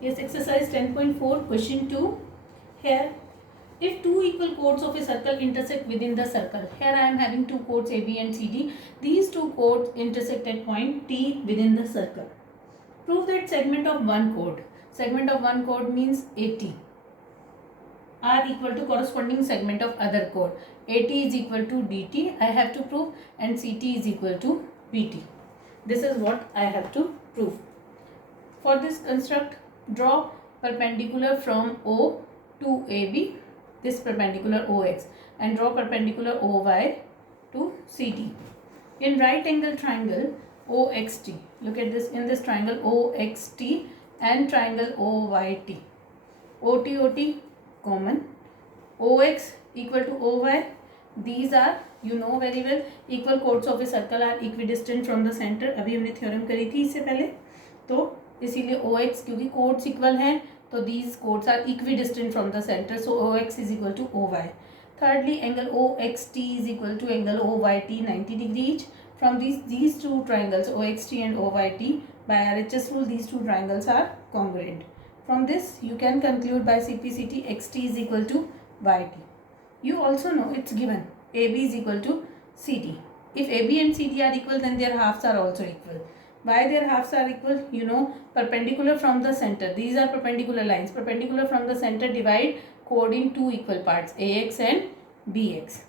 Yes, exercise 10.4, question 2. Here, if two equal chords of a circle intersect within the circle, here I am having two chords AB and CD. These two chords intersect at point T within the circle. Prove that segment of one chord means AT, are equal to corresponding segment of other chord. AT is equal to DT, I have to prove, and CT is equal to BT. This is what I have to prove. For this construct, draw perpendicular from O to AB, this perpendicular OX, and draw perpendicular OY to CD. In right angle triangle OXT, look at this, in this triangle OXT and triangle OYT, OT common, OX equal to OY, these are, you know very well, equal chords of a circle are equidistant from the center. अभी हमने theorem करी थी इससे पहले, तो इसीलिए OX क्योंकि codes equal हैं तो these chords are equidistant from the center, so OX is equal to OY. Thirdly, angle OXT is equal to angle OYT 90 degree each. From these two triangles OXT and OYT, by RHS rule these two triangles are congruent. From this you can conclude by CPCT XT is equal to YT. You also know it's given AB is equal to CD. If AB and CD are equal, then their halves are also equal. Why their halves are equal? You know, perpendicular from the center. These are perpendicular lines. Perpendicular from the center divide chord in two equal parts, AX and BX.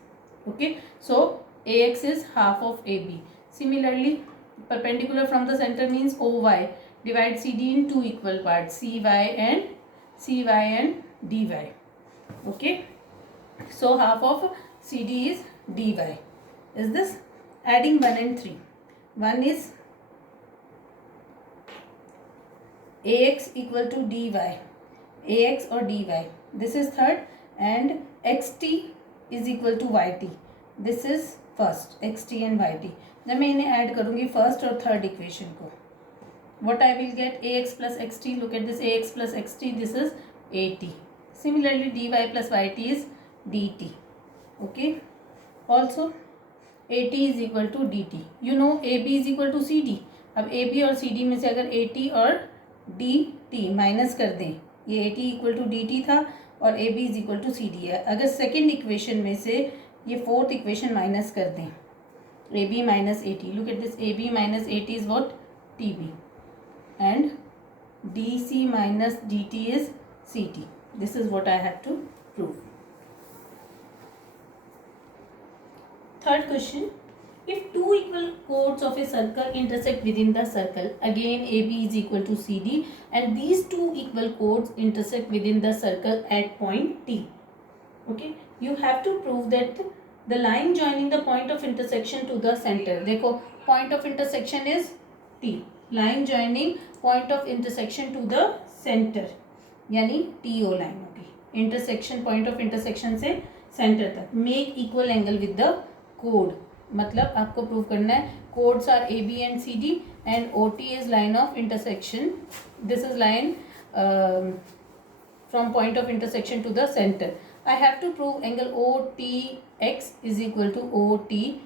Okay, so AX is half of AB. Similarly, perpendicular from the center means OY. Divide CD in two equal parts, CY and DY. Okay, so half of CD is DY. Is this? Adding 1 and 3. 1 is AX equal to DY, AX or DY. This is third, and XT is equal to YT. This is first, XT and YT. जब मैं इन्हें add करूँगी first और third equation को, what I will get, AX plus XT, look at this, AX plus XT, this is AT. Similarly, DY plus YT is DT. Okay, also AT is equal to DT. You know AB is equal to CD. अब AB और CD में से अगर AT और DT minus कर दें, ये AT equal to DT था और AB is equal to CD है. अगर सेकेंड इक्वेशन में से ये फोर्थ इक्वेशन माइनस कर दें, AB minus AT, look at this, AB minus AT is what, TB, and DC minus DT is CT. This is what I have to prove. Third question, if two equal chords of a circle intersect within the circle, again AB is equal to CD, and these two equal chords intersect within the circle at point T. Okay, you have to prove that the line joining the point of intersection to the center, देखो point of intersection is T, line joining point of intersection to the center यानी TO line होगी, intersection point of intersection से center तक, make equal angle with the chord. मतलब आपको prove करना है chords are AB and CD and OT is line of intersection. This is line from point of intersection to the center. I have to prove angle OTX is equal to OTY.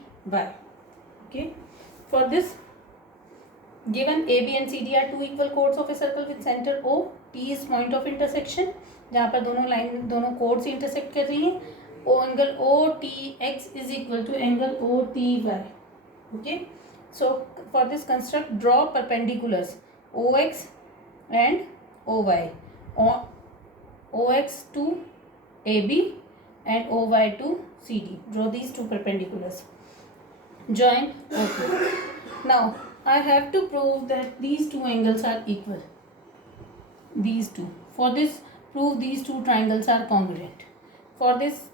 Okay, for this, given AB and CD are two equal chords of a circle with center O, T is point of intersection जहाँ पर दोनों line दोनों chords intersect कर रही हैं. Angle OTX is equal to angle OTY. Okay, so for this construct, draw perpendiculars OX and OY, OX to AB and OY to CD. Draw these two perpendiculars. Join OK. Now I have to prove that these two angles are equal. These two. For this, prove these two triangles are congruent. For this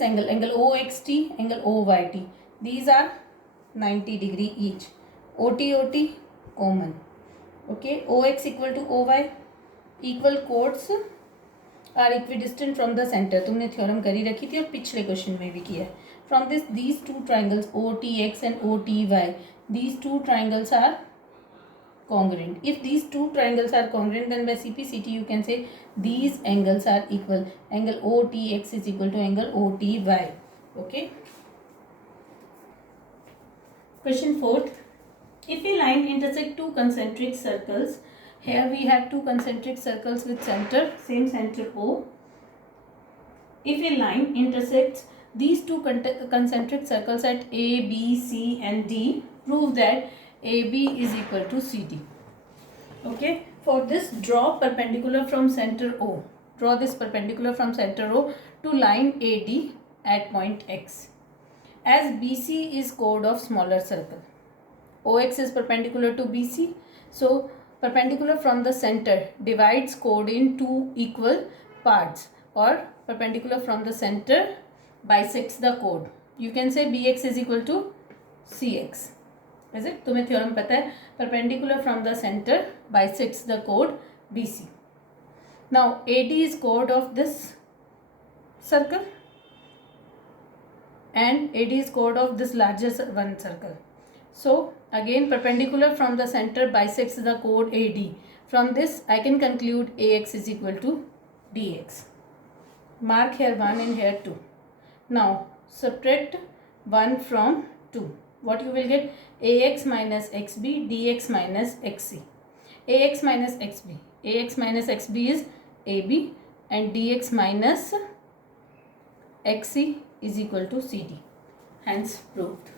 angle OXT, angle OYT, these are 90 degree each. OT common. Okay, OX equal to OY, equal chords are equidistant from the center. तुमने theorem करी रखी थी और पिछले question में भी किया है. From this, these two triangles OTX and OTY, these two triangles are congruent. If these two triangles are congruent, then by CPCT you can say these angles are equal. Angle OTX is equal to angle OTY. Okay. Question 4. If a line intersect two concentric circles, Here we have two concentric circles with center, same center O. If a line intersects these two concentric circles at A, B, C and D, prove that AB is equal to CD. Okay, for this draw perpendicular from center O. Draw this perpendicular from center O to line AD at point X. As BC is chord of smaller circle, OX is perpendicular to BC, so perpendicular from the center divides chord in two equal parts, or perpendicular from the center bisects the chord. You can say BX is equal to CX. Is it? तुम्हें theorem पता है, perpendicular from the center bisects the chord BC. Now AD is chord of this circle and AD is chord of this larger one circle. So again perpendicular from the center bisects the chord AD. From this I can conclude AX is equal to DX. Mark here 1 and here 2. Now subtract 1 from 2. What you will get? AX minus XB, DX minus XC. AX minus XB. AX minus XB is AB and DX minus XC is equal to CD. Hence proved.